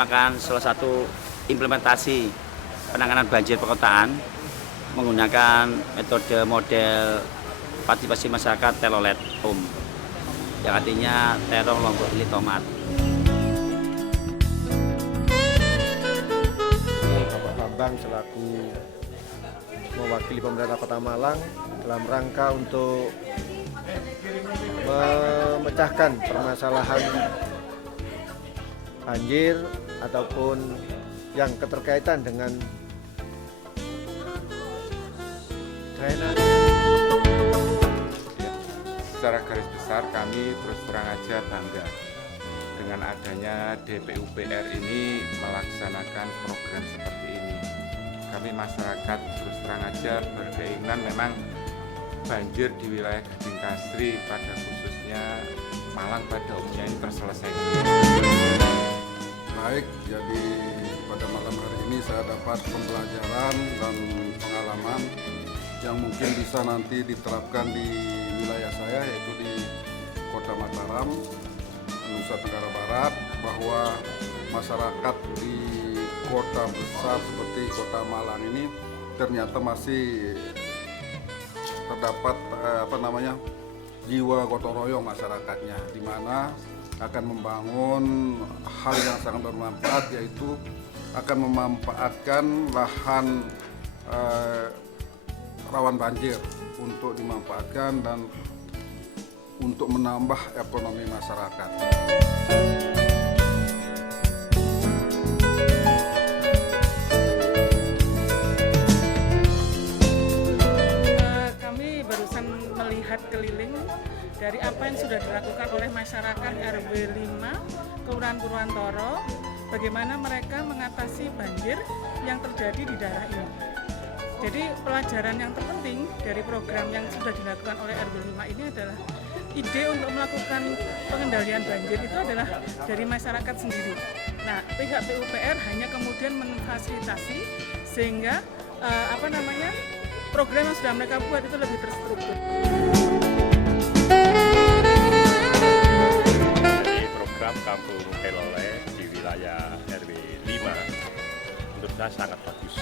merupakan salah satu implementasi penanganan banjir perkotaan menggunakan metode model partisipasi masyarakat telolet yang artinya terong lombok lili tomat. Bapak Bambang selaku mewakili pemerintah Kota Malang dalam rangka untuk memecahkan permasalahan banjir ataupun yang keterkaitan dengan drainase. Secara garis besar kami terus terang aja bangga dengan adanya DPUPR ini melaksanakan program seperti ini. Kami masyarakat terus terang aja berkeinginan memang banjir di wilayah Gading Kasri pada khususnya Malang pada umumnya ini terselesaikan. Baik, jadi pada malam hari ini saya dapat pembelajaran dan pengalaman yang mungkin bisa nanti diterapkan di wilayah saya, yaitu di Kota Mataram, Nusa Tenggara Barat, bahwa masyarakat di kota besar seperti Kota Malang ini ternyata masih terdapat jiwa gotong royong masyarakatnya, di mana akan membangun hal yang sangat bermanfaat, yaitu akan memanfaatkan lahan rawan banjir untuk dimanfaatkan dan untuk menambah ekonomi masyarakat. Kami barusan melihat keliling dari apa yang sudah dilakukan oleh masyarakat RW 5 Kelurahan Purwantoro, bagaimana mereka mengatasi banjir yang terjadi di daerah ini. Jadi pelajaran yang terpenting dari program yang sudah dilakukan oleh RW 5 ini adalah ide untuk melakukan pengendalian banjir itu adalah dari masyarakat sendiri. Nah, pihak PUPR hanya kemudian memfasilitasi sehingga program yang sudah mereka buat itu lebih terstruktur. Jadi program Kampung Telolet di wilayah RW 5 menurut saya sangat bagus.